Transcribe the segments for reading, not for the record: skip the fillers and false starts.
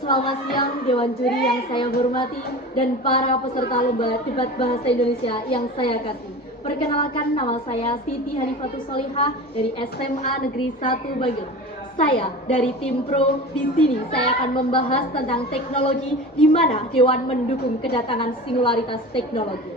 Selamat siang Dewan Juri yang saya hormati dan para peserta lomba debat bahasa Indonesia yang saya kasih. Perkenalkan, nama saya Siti Hanifatus Solihah dari SMA Negeri 1 Magelang. Saya dari tim Pro. Di sini saya akan membahas tentang teknologi di mana Dewan mendukung kedatangan singularitas teknologi.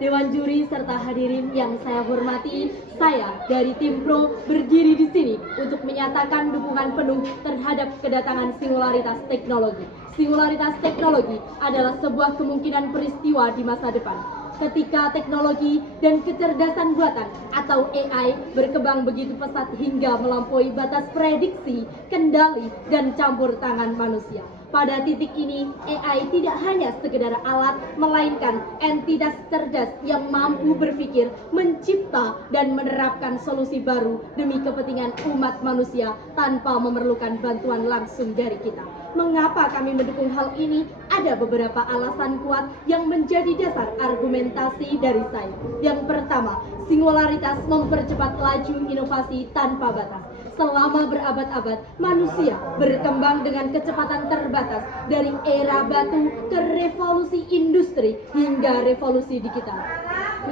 Dewan juri serta hadirin yang saya hormati, saya dari tim Pro berdiri di sini untuk menyatakan dukungan penuh terhadap kedatangan singularitas teknologi. Singularitas teknologi adalah sebuah kemungkinan peristiwa di masa depan, ketika teknologi dan kecerdasan buatan atau AI berkembang begitu pesat hingga melampaui batas prediksi, kendali, dan campur tangan manusia. Pada titik ini, AI tidak hanya sekedar alat, melainkan entitas cerdas yang mampu berpikir, mencipta, dan menerapkan solusi baru demi kepentingan umat manusia tanpa memerlukan bantuan langsung dari kita. Mengapa kami mendukung hal ini? Ada beberapa alasan kuat yang menjadi dasar argumentasi dari saya. Yang pertama, singularitas mempercepat laju inovasi tanpa batas. Selama berabad-abad, manusia berkembang dengan kecepatan terbatas dari era batu ke revolusi industri hingga revolusi digital.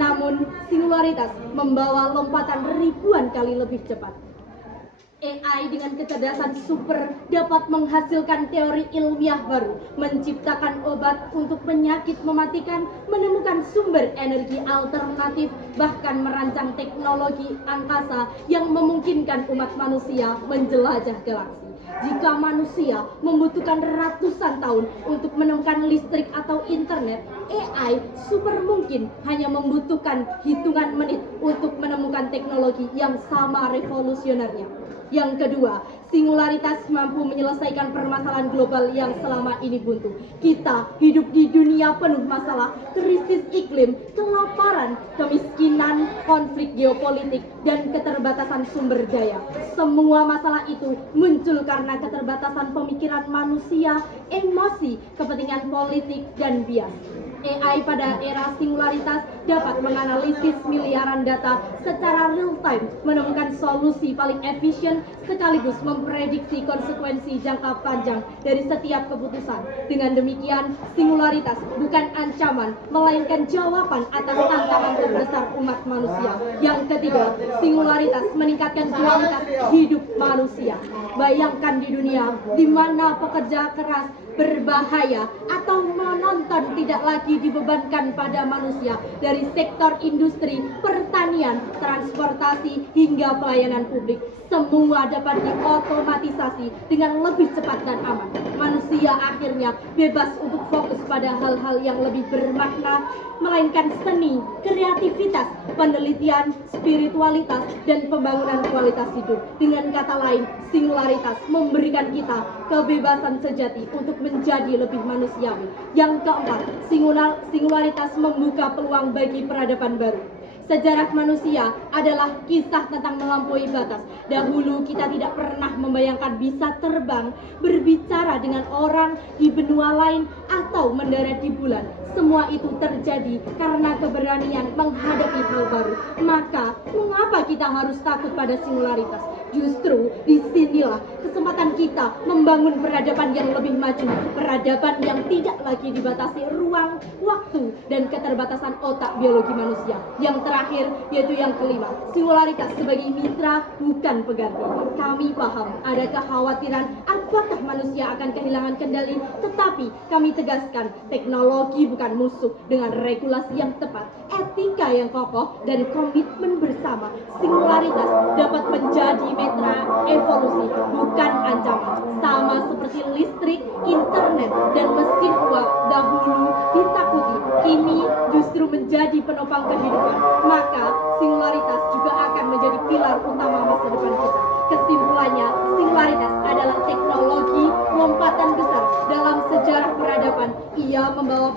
Namun, singularitas membawa lompatan ribuan kali lebih cepat. AI dengan kecerdasan super dapat menghasilkan teori ilmiah baru, menciptakan obat untuk penyakit mematikan, menemukan sumber energi alternatif, bahkan merancang teknologi angkasa yang memungkinkan umat manusia menjelajah galaksi. Jika manusia membutuhkan ratusan tahun untuk menemukan listrik atau internet, AI super mungkin hanya membutuhkan hitungan menit untuk menemukan teknologi yang sama revolusionernya. Yang kedua, singularitas mampu menyelesaikan permasalahan global yang selama ini buntu. Kita hidup di dunia penuh masalah, krisis iklim, kelaparan, kemiskinan, konflik geopolitik, dan keterbatasan sumber daya. Semua masalah itu muncul karena keterbatasan pemikiran manusia, emosi, kepentingan politik, dan bias. AI pada era singularitas dapat menganalisis miliaran data secara real time, menemukan solusi paling efisien sekaligus memprediksi konsekuensi jangka panjang dari setiap keputusan. Dengan demikian, singularitas bukan ancaman, melainkan jawaban atas tantangan terbesar umat manusia. Yang ketiga, singularitas meningkatkan kualitas hidup manusia. Bayangkan di dunia di mana pekerja keras berbahaya atau menonton tidak lagi dibebankan pada manusia, dari sektor industri, pertanian, transportasi, hingga pelayanan publik. Semua dapat diotomatisasi dengan lebih cepat dan aman. Manusia akhirnya bebas untuk fokus pada hal-hal yang lebih bermakna, melainkan seni, kreativitas, penelitian, spiritualitas, dan pembangunan kualitas hidup. Dengan kata lain, singularitas memberikan kita kebebasan sejati untuk menjadi lebih manusiawi. Yang keempat, singularitas membuka peluang bagi peradaban baru. Sejarah manusia adalah kisah tentang melampaui batas. Dahulu kita tidak pernah membayangkan bisa terbang, berbicara dengan orang di benua lain, atau mendarat di bulan. Semua itu terjadi karena keberanian menghadapi hal baru. Maka, mengapa kita harus takut pada singularitas? Justru disinilah kesempatan kita membangun peradaban yang lebih maju, peradaban yang tidak lagi dibatasi ruang, waktu, dan keterbatasan otak biologi manusia. Yang terakhir, yaitu yang kelima, singularitas sebagai mitra bukan pengganti. Kami paham ada kekhawatiran apakah manusia akan kehilangan kendali, tetapi kami tegaskan teknologi bukan musuh. Dengan regulasi yang tepat, etika yang kokoh, dan komitmen bersama, singularitas dapat menjadi mitra evolusi, bukan ancaman. Sama seperti listrik, internet, dan mesin uap dahulu ditakuti, kini justru menjadi penopang kehidupan. Maka singularitas juga akan menjadi pilar utama masa depan kita. Kesimpulannya, singularitas adalah teknologi lompatan besar dalam sejarah peradaban. Ia membawa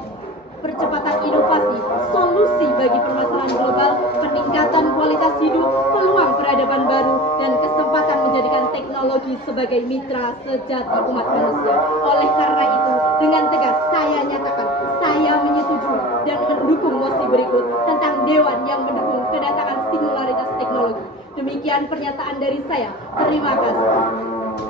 percepatan inovasi, solusi bagi permasalahan global, peningkatan kualitas hidup, peluang peradaban baru, dan kesempatan menjadikan teknologi sebagai mitra sejati umat manusia. Oleh karena itu, dengan tegas saya nyatakan, saya menyetujui dan mendukung mosi berikut tentang Dewan yang mendukung kedatangan singularitas teknologi. Demikian pernyataan dari saya. Terima kasih.